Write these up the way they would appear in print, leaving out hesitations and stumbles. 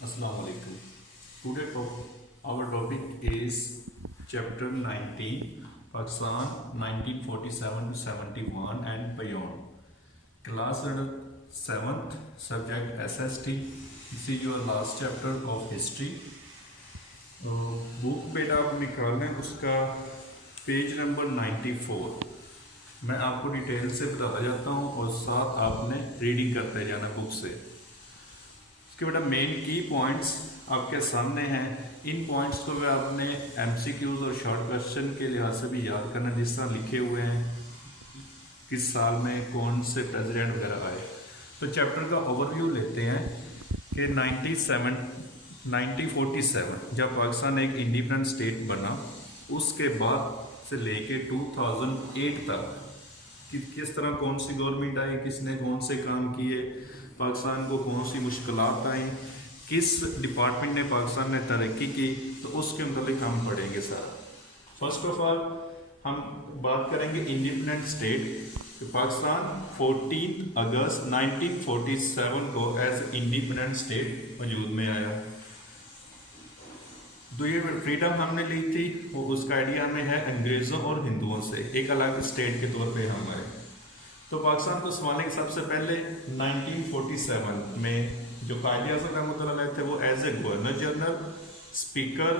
Assalamu alaikum. Our topic is chapter 19, Pakistan 1947 to 71 and beyond. Class 7th, subject SST. This is your last chapter of history. Book बेटा आप निकाल लें, उसका page number 94। मैं आपको detail से बताता जाता हूँ और साथ आपने रीडिंग करते जाना बुक से। इसके बेटा मेन की पॉइंट्स आपके सामने हैं। इन पॉइंट्स को भी आपने एमसीक्यूज और शॉर्ट क्वेश्चन के लिहाज से भी याद करना, जिस तरह लिखे हुए हैं किस साल में कौन से प्रेसिडेंट वगैरह आए। तो चैप्टर का ओवरव्यू लेते हैं कि 1947 जब पाकिस्तान एक इंडिपेंडेंट स्टेट बना, उसके बाद से लेके 2008 तक कि किस तरह कौन सी गवर्नमेंट आई, किसने कौन से काम किए, पाकिस्तान को कौन सी मुश्किलात आई, किस डिपार्टमेंट ने पाकिस्तान में तरक्की की, तो उसके मतलब हम पढ़ेंगे सर। फर्स्ट ऑफ ऑल हम बात करेंगे इंडिपेंडेंट स्टेट। पाकिस्तान 14 अगस्त 1947 को एज इंडिपेंडेंट स्टेट वजूद में आया। तो ये फ्रीडम हमने ली थी, वो उसका आइडिया में है अंग्रेज़ों और हिंदुओं से एक अलग स्टेट के तौर पे हम आए। तो पाकिस्तान को संभालने के सबसे पहले 1947 में जो कायदे आज़म रहमतुल्लाह थे, वो as a governor general, speaker,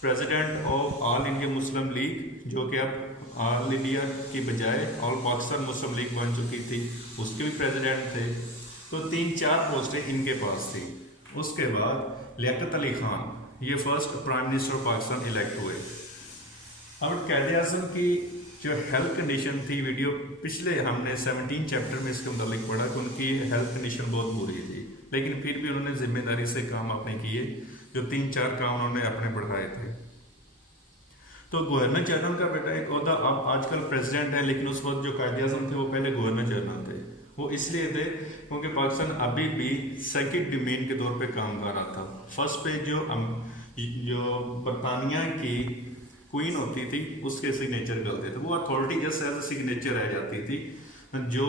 president of All India Muslim League, जो कि अब ऑल इंडिया की बजाय ऑल पाकिस्तान मुस्लिम लीग बन चुकी थी, उसके भी प्रेसिडेंट थे। तो 3-4 पोस्टें इनके पास थी। उसके बाद लियाकत अली खान, ये first prime minister of Pakistan elect हुए। अब कायदे आज़म की जो हेल्थ कंडीशन थी, वीडियो पिछले हमने 17 चैप्टर में इसके मुताबिक पढ़ा कि उनकी हेल्थ कंडीशन बहुत बुरी थी, लेकिन फिर भी उन्होंने जिम्मेदारी से काम अपने किए। जो 3-4 काम उन्होंने अपने बढ़ाए थे। तो गवर्नर जनरल का बेटा एक ओहदा अब आजकल प्रेसिडेंट है, लेकिन उस वक्त जो कायदे आज़म थे वो पहले गवर्नर जनरल थे। वो इसलिए थे क्योंकि पाकिस्तान अभी भी सेकंड डोमेन के तौर पे काम कर रहा था। फर्स्ट पे जो बरतानिया की क्वीन होती थी उसके सिग्नेचर गलते थे, वो authority just as a signature रह जाती थी। जो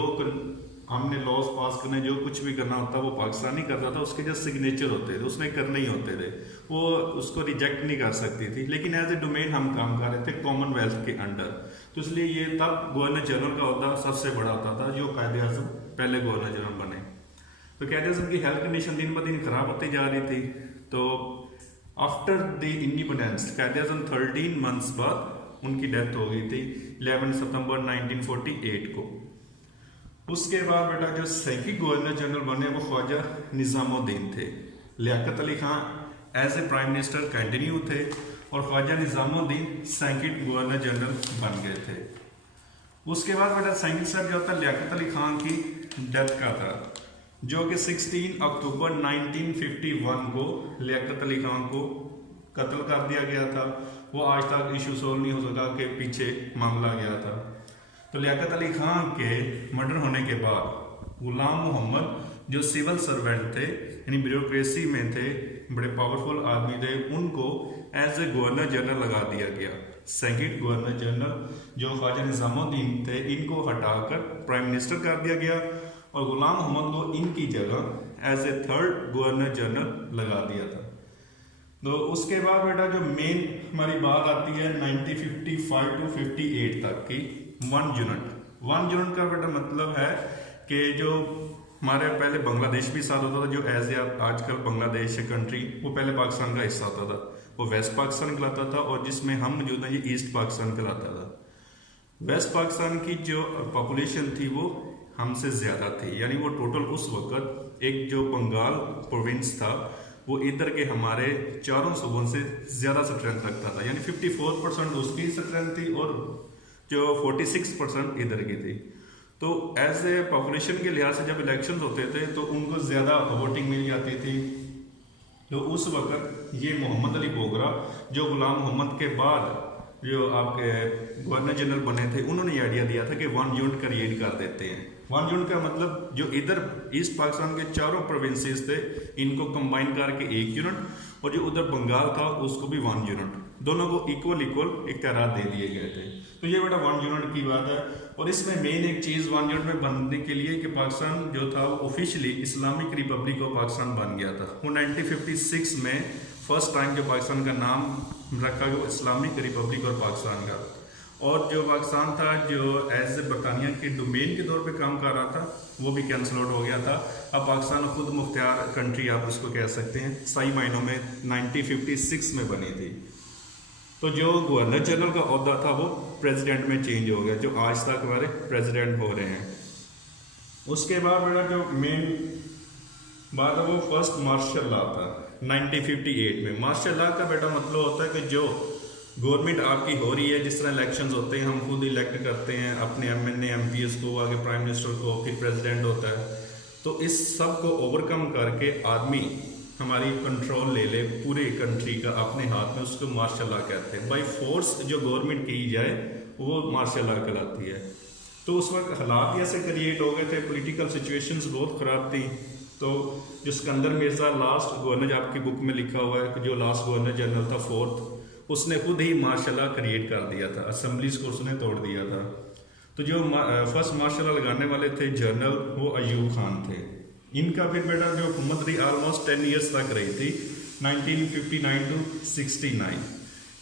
हमने लॉज पास करने, जो कुछ भी करना होता वो पाकिस्तान ही करता था, उसके जो सिग्नेचर होते थे उसने करने ही होते थे, वो उसको रिजेक्ट नहीं कर सकती थी। लेकिन एज ए डोमेन हम काम कर रहे थे कॉमनवेल्थ के अंडर, तो इसलिए ये तब गवर्नर जनरल का ओहदा सबसे बड़ा होता था, जो कायदे आज़म पहले गवर्नर जनरल बने। तो कायदे आज़म की हेल्थ कंडीशन दिन ब दिन खराब होती जा रही थी। तो आफ्टर द इंडिपेंडेंस कायदे आज़म 13 मंथ्स बाद उनकी डेथ हो गई थी 11 सितंबर 1948 को। उसके बाद बेटा जो सेकंड गवर्नर जनरल बने वो ख्वाजा निज़ामुद्दीन थे। Liaquat Ali Khan as a prime minister continue थे और Khwaja Nizamuddin second governor general बन गए थे। उसके बाद बेटा सेकंड स्टेप जो था लियाकत अली खान की डेथ का था, जो कि 16 अक्टूबर 1951 को लियाकत अली खान को कत्ल कर दिया गया था। वो आज तक इशू सोल्व नहीं हो सका कि पीछे मामला गया था। तो लियाकत अली खान के मर्डर होने के बाद गुलाम मोहम्मद जो सिविल सर्वेंट थे, यानी ब्यूरोक्रेसी में थे, बड़े पावरफुल आदमी थे, उनको एज ए गवर्नर जनरल लगा दिया गया। सेकंड गवर्नर जनरल जो ख्वाजा निज़ामुद्दीन थे, इनको हटाकर प्राइम मिनिस्टर कर दिया गया और गुलाम मोहम्मद को इनकी जगह as a third governor general लगा दिया था। तो उसके बाद बेटा जो मेन हमारी बात आती है 1955 to 58 तक की, 1 यूनिट का बेटा मतलब है कि जो हमारे पहले बांग्लादेश भी साथ होता था, जो एज ए आजकल बांग्लादेश कंट्री, वो पहले पाकिस्तान का हिस्सा होता था, वो वेस्ट पाकिस्तान कहलाता था, और जिसमें हम मौजूद हैं ये ईस्ट पाकिस्तान कहलाता था। वेस्ट पाकिस्तान की जो पॉपुलेशन थी वो हमसे ज़्यादा थी, यानी वो टोटल उस वक्त एक जो बंगाल प्रोविंस था वो इधर के हमारे चारों सूबों से ज़्यादा स्ट्रेंथ रखता था, यानी 54% उसकी स्ट्रेंथ थी और जो 46% इधर की थी। तो एज ए पॉपुलेशन के लिहाज से जब इलेक्शंस होते थे तो उनको ज़्यादा वोटिंग मिल जाती थी। तो उस वक्त ये मोहम्मद अली बोगरा जो गुलाम मोहम्मद के बाद जो आपके गवर्नर जनरल बने थे, उन्होंने आइडिया दिया था कि 1 यूनिट क्रिएट कर देते हैं। वन यूनिट का मतलब जो इधर ईस्ट पाकिस्तान के चारों प्रोविंसेस थे इनको कंबाइन करके एक यूनिट, और जो उधर बंगाल था उसको भी वन यूनिट, दोनों को इक्वल इख्तियार दे दिए गए थे। तो ये बेटा वन यूनिट की बात है। और इसमें मेन एक चीज़ वन यूनिट में बनने के लिए कि पाकिस्तान जो था वो officially Islamic Republic of Pakistan बन गया था। वो 1956 में फर्स्ट टाइम जो पाकिस्तान का नाम रखा गया वो इस्लामिक रिपब्लिक ऑफ पाकिस्तान का। और जो पाकिस्तान था जो एज ए बरतानिया के डोमेन के तौर पे काम कर रहा था वो भी कैंसिल आउट हो गया था। अब पाकिस्तान खुद मुख्तियार कंट्री आप उसको कह सकते हैं, सही मायनों में 1956 में बनी थी। तो जो गवर्नर जनरल का ओहदा था वो प्रेसिडेंट में चेंज हो गया, जो आज तक हमारे प्रेसिडेंट हो रहे हैं। उसके बाद मेरा जो मेन बात है वो फर्स्ट मार्शल लॉ था 1958 में। मार्शल लॉ का बेटा मतलब होता है कि जो गवर्नमेंट आपकी हो रही है, जिस तरह इलेक्शंस होते हैं, हम खुद इलेक्ट करते हैं अपने MNA MPs को, आगे प्राइम मिनिस्टर को, फिर प्रेसिडेंट होता है। तो इस सब को ओवरकम करके आर्मी हमारी कंट्रोल ले ले पूरे कंट्री का अपने हाथ में, उसको मार्शल लॉ कहते हैं। बाई फोर्स जो गवर्नमेंट की जाए वो मार्शल लॉ कहलाती है। तो उस वक्त हालात ऐसे क्रिएट हो गए थे, पॉलिटिकल सिचुएशंस बहुत ख़राब थी। तो जो सिकंदर मिर्ज़ा लास्ट गवर्नर आपकी बुक में लिखा हुआ है कि जो लास्ट गवर्नर जनरल था फोर्थ, उसने खुद ही मार्शल लॉ क्रिएट कर दिया था, असेंबलीज को उसने तोड़ दिया था। तो जो फर्स्ट मार्शल लॉ लगाने वाले थे जनरल वो अयूब खान थे। इनका फिर बेटा जो हुकूमत रही ऑलमोस्ट 10 ईयर्स तक रही थी 1959 टू 69।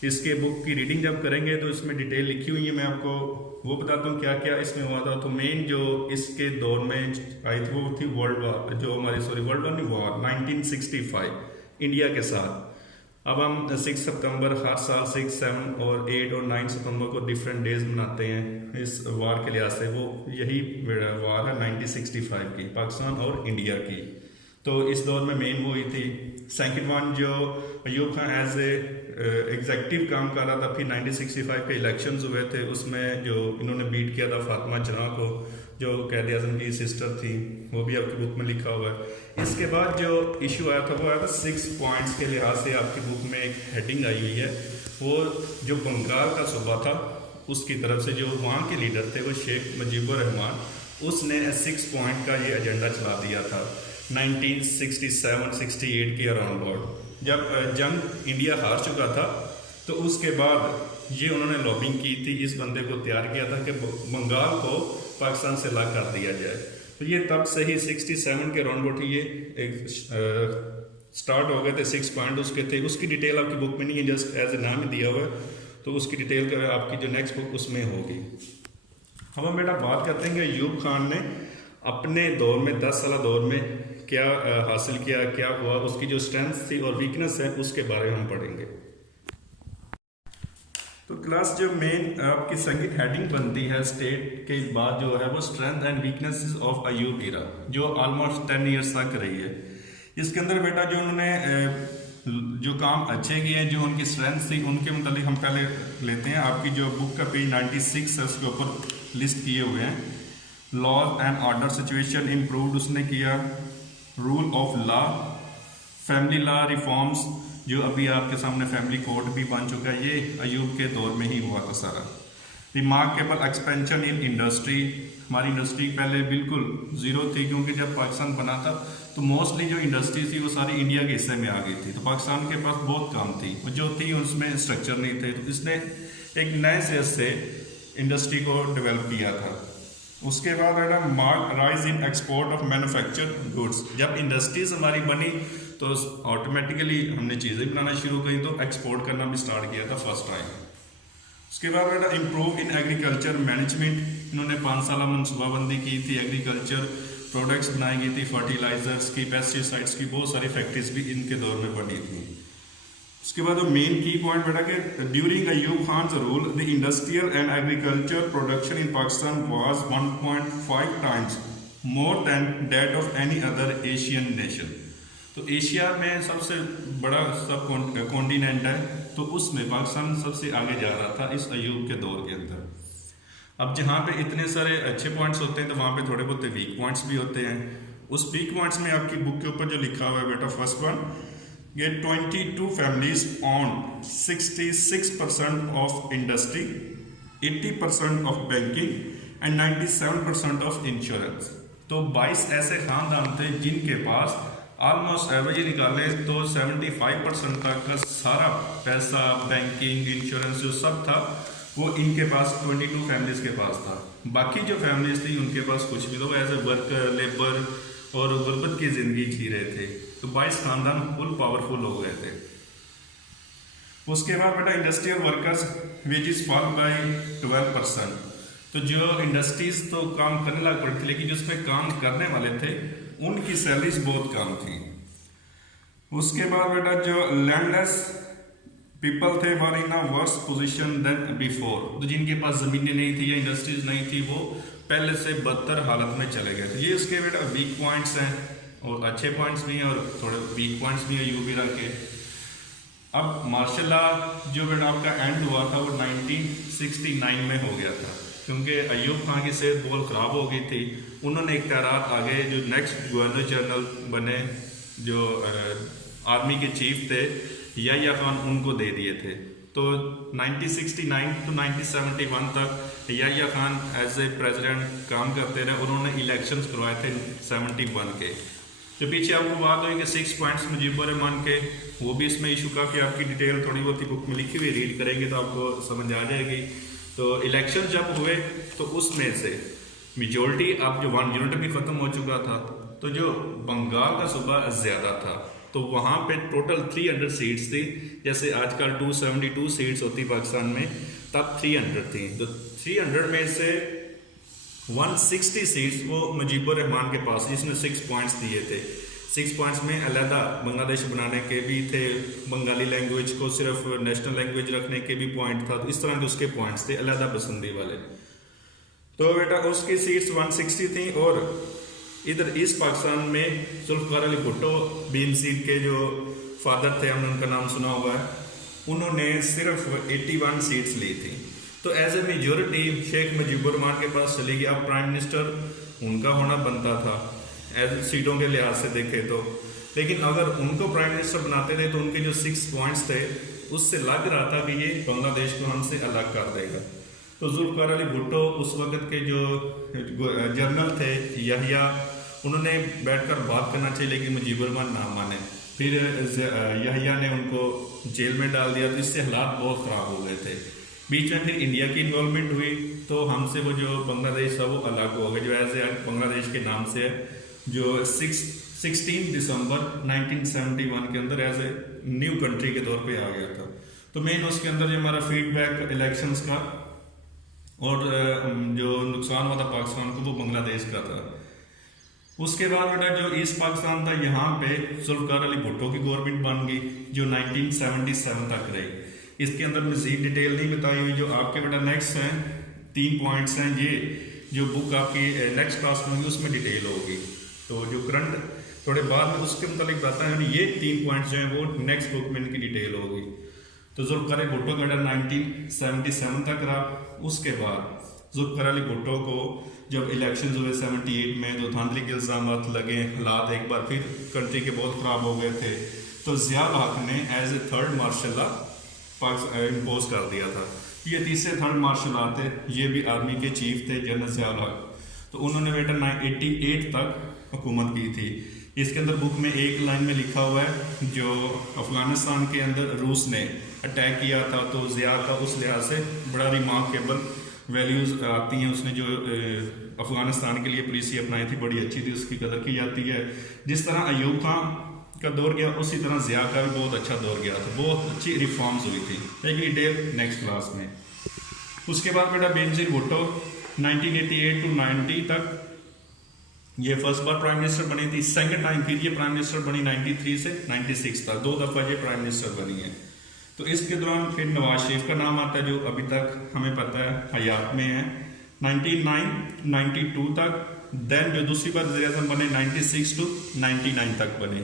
इसके बुक की रीडिंग जब करेंगे तो इसमें डिटेल लिखी हुई है, मैं आपको वो बताता हूँ क्या क्या इसमें हुआ था। तो मेन जो इसके दौर में आई थी वो थी वर्ल्ड वॉर, जो हमारी वर्ल्ड वॉर नहीं, वॉर 1965 इंडिया के साथ। अब हम 6 सितंबर हर साल 6, 7 और 8 और 9 सितंबर को डिफरेंट डेज मनाते हैं इस वार के लिहाज से। वो यही वार है 1965 की, पाकिस्तान और इंडिया की। तो इस दौर में मेन वो हुई थी। सेकंड वन जो Ayub Khan as a executive काम कर रहा था, फिर 1965 के इलेक्शंस हुए थे, उसमें जो इन्होंने बीट किया था फातिमा जना को, जो कायद आज़म की सिस्टर थी, वो भी आपकी बुक में लिखा हुआ है। इसके बाद जो इशू आया था वो आया था 6 पॉइंट्स के लिहाज से, आपकी बुक में एक हेडिंग आई हुई है। वो जो बंगाल का सूबा था उसकी तरफ से जो वहाँ के लीडर थे वो शेख मुजीबुर रहमान, उसने 6 पॉइंट का ये एजेंडा चला दिया था 1967-68 के अराउंड। जब जंग इंडिया हार चुका था तो उसके बाद ये उन्होंने लॉबिंग की थी, इस बंदे को तैयार किया था कि बंगाल को पाकिस्तान से अलग कर दिया जाए। तो ये तब से ही 67 के अराउंड ये एक स्टार्ट हो गए थे 6 पॉइंट उसके थे। उसकी डिटेल आपकी बुक में नहीं है, जस्ट एज ए नाम ही दिया हुआ है, तो उसकी डिटेल का आपकी जो नेक्स्ट बुक उसमें होगी। हम बेटा बात करते हैं कि अयूब खान ने अपने दौर में 10 साल दौर में क्या हासिल किया, क्या हुआ, उसकी जो स्ट्रेंथ थी और वीकनेस है उसके बारे में हम पढ़ेंगे। तो क्लास जो मेन आपकी संगीत हेडिंग बनती है स्टेट के बाद जो है वो strength and weaknesses of Ayub era, जो ऑलमोस्ट 10 ईयर्स तक रही है। इसके अंदर बेटा जो उन्होंने जो काम अच्छे किए हैं, जो उनकी स्ट्रेंथ थी, उनके मतलब हम पहले लेते हैं। आपकी जो बुक का पेज 96 है उसके ऊपर लिस्ट किए हुए हैं। Law and order situation improved उसने किया, rule of law, family law reforms, जो अभी आपके सामने फैमिली कोर्ट भी बन चुका है, ये अयूब के दौर में ही हुआ था सारा। रिमार्केबल एक्सपेंशन इन इंडस्ट्री, हमारी इंडस्ट्री पहले बिल्कुल ज़ीरो थी, क्योंकि जब पाकिस्तान बना था तो मोस्टली जो इंडस्ट्री थी वो सारी इंडिया के हिस्से में आ गई थी, तो पाकिस्तान के पास बहुत कम थी, जो थी उसमें स्ट्रक्चर नहीं थे। तो इसने एक नए सिरे से इंडस्ट्री को डेवलप किया था। उसके बाद है ना mark rise in export of manufactured goods. जब इंडस्ट्रीज हमारी बनी तो ऑटोमेटिकली हमने चीज़ें बनाना शुरू की, तो एक्सपोर्ट करना भी स्टार्ट किया था फर्स्ट टाइम। उसके बाद बेटा इम्प्रूव इन एग्रीकल्चर मैनेजमेंट, इन्होंने 5 साल मनसूबाबंदी की थी, एग्रीकल्चर प्रोडक्ट्स बनाई गई थी, फर्टिलाइजर्स की, पेस्टिसाइड्स की, बहुत सारी फैक्ट्रीज भी इनके दौर में बनी थी। उसके बाद मेन की पॉइंट बेटा कि during Ayub Khan rule the industrial and agriculture production in Pakistan was 1.5 times more than that of any other Asian nation. तो एशिया में सबसे बड़ा सब कॉन्टिनेंट है, तो उसमें पाकिस्तान सबसे आगे जा रहा था इस अयूब के दौर के अंदर। अब जहाँ पे इतने सारे अच्छे पॉइंट्स होते हैं तो वहाँ पे थोड़े बहुत वीक पॉइंट्स भी होते हैं। उस वीक पॉइंट्स में आपकी बुक के ऊपर जो लिखा हुआ है बेटा, फर्स्ट वन, ये 22 families on 66% of industry, 80% of banking and 97% of insurance. तो 22 ऐसे खानदान थे जिनके पास ऑलमोस्ट एवरेज ही निकाले तो 75% तक का सारा पैसा, बैंकिंग, इंश्योरेंस जो सब था वो इनके पास 22 फैमिलीज के पास था। बाकी जो फैमिलीज थी उनके पास कुछ भी, तो एज ए वर्कर, लेबर और गुर्बत की ज़िंदगी जी रहे थे। तो 22 खानदान फुल पावरफुल हो गए थे। उसके बाद बेटा industrial workers wages fall bye 12%। तो जो इंडस्ट्रीज तो काम करने लग पड़ी थी, लेकिन जिसमें काम करने वाले थे उनकी सैलरीज बहुत कम थी। उसके बाद बेटा जो लैंडलेस पीपल थे वर इन अ वर्स पोजीशन देन बिफोर। तो जिनके पास ज़मीनें नहीं थी या इंडस्ट्रीज नहीं थी वो पहले से बदतर हालत में चले गए थे। ये उसके बेटा वीक पॉइंट्स हैं और अच्छे पॉइंट्स भी हैं और थोड़े वीक पॉइंट्स भी हैं यू भी रख के। अब मार्शल लॉ जो बेटा आपका एंड हुआ था वो 1969 में हो गया था, क्योंकि अयूब खान की सेहत बहुत ख़राब हो गई थी। उन्होंने इख्तियारात आगे जो नेक्स्ट गवर्नर जनरल बने, जो आर्मी के चीफ थे याह्या खान, उनको दे दिए थे। तो 1969 to 1971 तक Yahya Khan as a president काम करते रहे। उन्होंने इलेक्शंस करवाए थे 71 के। तो पीछे आपको बात हुई कि 6 पॉइंट्स मुजीबुर रहमान के, वो भी इसमें इशू काफ़ी आपकी डिटेल थोड़ी बहुत बुक में लिखी हुई, रीड करेंगे तो आपको समझ आ जाएगी। तो इलेक्शन जब हुए तो उसमें से मेजोरिटी, अब जो 1 यूनिट भी ख़त्म हो चुका था, तो जो बंगाल का सूबा ज़्यादा था, तो वहाँ पे टोटल 300 सीट्स थी। जैसे आजकल 272 सीट्स होती पाकिस्तान में, तब 300 थी। तो 300 में से 160 सीट्स वो मुजीबुर रहमान के पास, जिसने 6 पॉइंट्स दिए थे। 6 पॉइंट्स में अलहदा बांग्लादेश बनाने के भी थे, बंगाली लैंग्वेज को सिर्फ नेशनल लैंग्वेज रखने के भी पॉइंट था। तो इस तरह के उसके पॉइंट्स थे अलहदा पसंदी वाले। तो बेटा उसकी सीट्स 160 थी। और इधर ईस्ट पाकिस्तान में जुल्फ़िकार अली भुट्टो भीम सीट के जो फादर थे, हमने उनका नाम सुना हुआ है, उन्होंने सिर्फ 81 सीट्स ली थी। तो as a majority Sheikh Mujibur Rahman के पास चली गई। अब प्राइम मिनिस्टर उनका होना बनता था एज सीटों के लिहाज से देखे तो, लेकिन अगर उनको प्राइम मिनिस्टर बनाते थे तो उनके जो 6 पॉइंट्स थे उससे लग रहा था कि ये बांग्लादेश को हमसे अलग कर देगा। तो जुल्फ़िकार अली भुट्टो उस वक्त के जो जनरल थे याह्या, उन्होंने बैठकर बात करना चाहिए, लेकिन मुजीबुर रहमान ना माने। फिर याह्या ने उनको जेल में डाल दिया। तो इससे हालात बहुत ख़राब हो गए थे। बीच में फिर इंडिया की इन्वॉल्वमेंट हुई, तो हमसे वो जो बांग्लादेश था वो अलग हो गया, जो एज ए बांग्लादेश के नाम से है, जो 16 दिसंबर 1971 के अंदर एज ए न्यू कंट्री के तौर पे आ गया था। तो मेन उसके अंदर जो हमारा फीडबैक इलेक्शंस का और जो नुकसान हुआ था पाकिस्तान को वो बांग्लादेश का था। उसके बाद बेटा जो ईस्ट पाकिस्तान था, यहाँ पे जुल्फ़िकार अली भुट्टो की गवर्नमेंट बन गई जो 1977 तक रही। इसके अंदर मज़ीद डिटेल नहीं बताई हुई। जो आपके बेटा नेक्स्ट हैं 3 पॉइंट्स हैं, ये जो बुक आपकी नेक्स्ट क्लास में होगी उसमें डिटेल होगी। तो जो करंट थोड़े बाद में उसके मुतालिक बताते हैं, ये 3 पॉइंट्स जो हैं वो नेक्स्ट बुक में इनकी डिटेल होगी। तो जुल्फ़िकार अली भुट्टो का 1977 तक रहा। उसके बाद जुल्फ़िकार अली भुट्टो को जब इलेक्शन हुए 78 में, तो धांधली के इल्ज़ाम लगे, हालात एक बार फिर कंट्री के बहुत ख़राब हो गए थे। तो ज़िया-उल हक ने as a 3rd martial law impose कर दिया था। ये तीसरे 3rd मार्शल लॉ थे, ये भी आर्मी के चीफ थे जनरल ज़िया-उल हक। तो उन्होंने बेटा 1988 तक हुकूमत की थी। इसके अंदर बुक में एक लाइन में लिखा हुआ है, जो अफगानिस्तान के अंदर रूस ने अटैक किया था, तो ज़िया का उस लिहाज से बड़ा रिमार्केबल वैल्यूज़ आती हैं। उसने जो अफगानिस्तान के लिए पॉलिसी अपनाई थी बड़ी अच्छी थी, उसकी कदर की जाती है। जिस तरह अयूब खान का दौर गया उसी तरह ज़िया का भी बहुत अच्छा दौर गया था, बहुत अच्छी रिफॉर्म्स हुई थी। एक डिटेल नेक्स्ट क्लास में। उसके बाद बेटा बेनज़ीर भुट्टो 1988 to 90 तक ये फर्स्ट बार प्राइम मिनिस्टर बनी थी। सेकंड टाइम फिर ये प्राइम मिनिस्टर बनी 93 से 96 तक, 2 दफ़ा ये प्राइम मिनिस्टर बनी है। तो इसके दौरान फिर नवाज शरीफ का नाम आता है, जो अभी तक हमें पता है हयात में है 1992 तक। देन जो दूसरी बार वज़ीर-ए-आज़म बने 96 to 99 तक बने।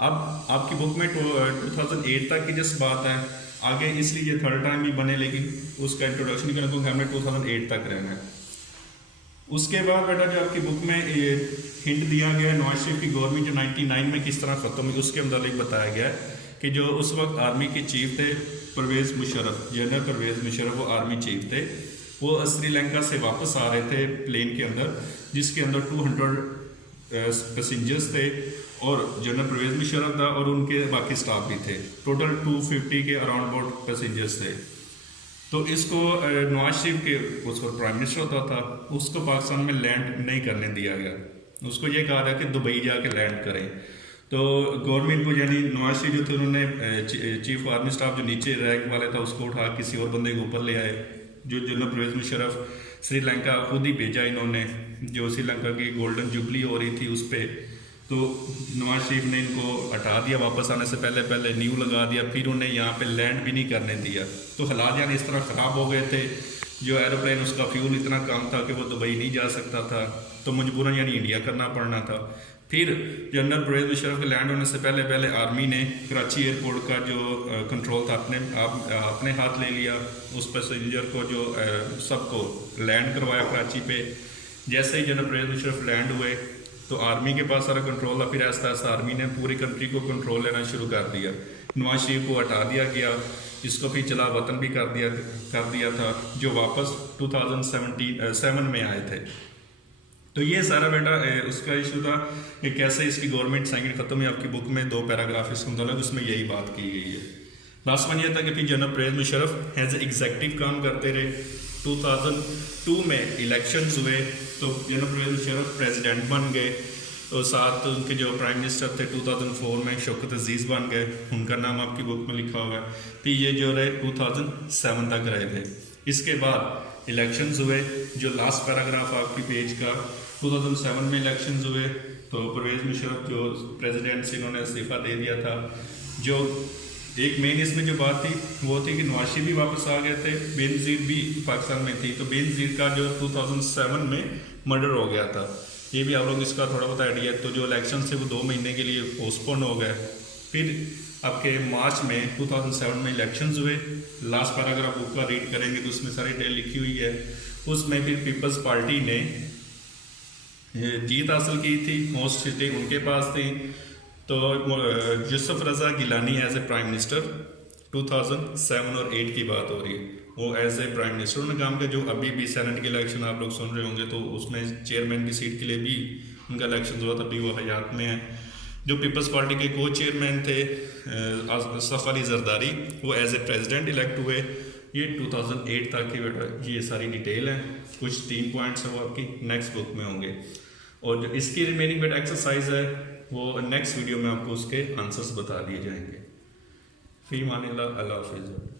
अब आपकी बुक में 2008 तक की जिस बात है, आगे इसलिए 3rd टाइम भी बने, लेकिन उसका इंट्रोडक्शन नहीं करना क्योंकि हमने 2008 तक रहना है। उसके बाद बेटा जो आपकी बुक में हिंट दिया गया है नवाज शरीफ की गवर्नमेंट जो 99 में किस तरह ख़त्म हुई, उसके मुताबिक बताया गया है कि जो उस वक्त आर्मी के चीफ थे परवेज़ मुशर्रफ, जनरल परवेज़ मुशर्रफ, वो आर्मी चीफ थे। वो श्रीलंका से वापस आ रहे थे प्लेन के अंदर, जिसके अंदर 200 पैसेंजर्स थे और जनरल परवेज मुशर्रफ था और उनके बाकी स्टाफ भी थे। टोटल 250 के अराउंड अबाउट पैसेंजर्स थे। तो इसको नवाज शरीफ के उसको प्राइम मिनिस्टर होता था, उसको पाकिस्तान में लैंड नहीं करने दिया गया। उसको ये कहा था कि दुबई जाके लैंड करें। तो गवर्नमेंट को यानी नवाज शरीफ जो थे उन्होंने चीफ आर्मी स्टाफ जो नीचे रैंक वाले था उसको उठा किसी और बंदे को ऊपर ले आए। जो जनरल परवेज मुशर्रफ श्रीलंका खुद ही भेजा इन्होंने, जो श्रीलंका की गोल्डन जुबली हो रही थी उस पर। तो नवाज शरीफ ने इनको हटा दिया, वापस आने से पहले पहले न्यू लगा दिया, फिर उन्हें यहाँ पे लैंड भी नहीं करने दिया। तो हालात यानी इस तरह ख़राब हो गए थे। जो एरोप्लेन उसका फ्यूल इतना कम था कि वो दुबई नहीं जा सकता था, तो मजबूरन यानी इंडिया करना पड़ना था। फिर जनरल परवेज मुशर्रफ के लैंड होने से पहले पहले आर्मी ने कराची एयरपोर्ट का जो कंट्रोल था अपने हाथ ले लिया। उस पैसेंजर को जो सबको लैंड करवाया कराची पे। जैसे ही जनरल परवेज मुशर्रफ लैंड हुए तो आर्मी के पास सारा कंट्रोल था। फिर ऐसा ऐसा आर्मी ने पूरी कंट्री को कंट्रोल लेना शुरू कर दिया। नवाज शरीफ को हटा दिया गया, इसको फिर चला वतन भी कर दिया था, जो वापस 2007 में आए थे। तो ये सारा बेटा उसका इशू था कि कैसे इसकी गवर्नमेंट सेकंड खत्म है। आपकी बुक में 2 पैराग्राफ इसके मुताबिक उसमें यही बात की गई है। लास्ट वन ये था कि फिर general Pervez Musharraf as executive काम करते रहे। 2002 में इलेक्शंस हुए तो जनरल परवेज मुशर्रफ प्रेसिडेंट बन गए। तो साथ उनके जो प्राइम मिनिस्टर थे 2004 में शौकत अजीज़ बन गए, उनका नाम आपकी बुक में लिखा हुआ है। फिर ये जो रहे 2007 तक रहे थे। इसके बाद इलेक्शंस हुए, जो लास्ट पैराग्राफ आपकी पेज का 2007 में इलेक्शंस हुए तो परवेज मुशर्रफ जो प्रेसिडेंट से इन्होंने इस्तीफा दे दिया था। जो एक मेन इसमें जो बात थी वो थी कि नवाज शरीफ भी वापस आ गए थे, बेनज़ीर भी पाकिस्तान में थी। तो बेनज़ीर का जो 2007 में मर्डर हो गया था, ये भी आप लोग इसका थोड़ा बहुत आइडिया। तो जो इलेक्शन थे वो 2 महीने के लिए पोस्टपोन हो गए। फिर आपके मार्च में 2007 में इलेक्शंस हुए। लास्ट पैराग्राफ बुक का रीड करेंगे तो उसमें सारी डिटेल लिखी हुई है। उसमें फिर पीपल्स पार्टी ने जीत हासिल की थी, मोस्ट सीटें उनके पास थी। तो Yusuf Raza Gilani as a prime minister 2007 और 8 की बात हो रही है, वो एज ए प्राइम मिनिस्टर उन्होंने काम किया। जो अभी भी सेनेट के इलेक्शन आप लोग सुन रहे होंगे तो उसमें चेयरमैन की सीट के लिए भी उनका इलेक्शन हुआ था, अभी वो हयात में है। जो पीपल्स पार्टी के को चेयरमैन थे असफ अली जरदारी, वो एज ए प्रेसिडेंट इलेक्ट हुए। ये 2008 तक की बेटा ये सारी डिटेल है। कुछ 3 पॉइंट्स हैं वो आपकी नेक्स्ट बुक में होंगे। और जो इसकी रिमेनिंग बेटा एक्सरसाइज है वो नेक्स्ट वीडियो में आपको उसके आंसर्स बता दिए जाएंगे। फी मानिल्लाह, अल्लाह हाफिज़।